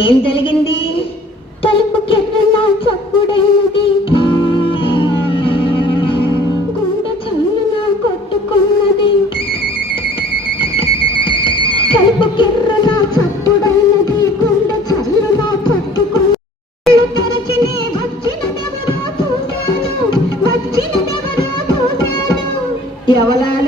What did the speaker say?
ఏం జరిగింది? తలుపు కెట్టున్నా చప్పుడైనది, గుండె చల్లున కొట్టుకున్నది. తలుపు కెర్రన చప్పుడైనది, గుండె చల్లున కొట్టుకున్నది. తెరచినే వచ్చినదెవరో చూశాను, వచ్చినదెవరో చూశాను. ఎవలాలు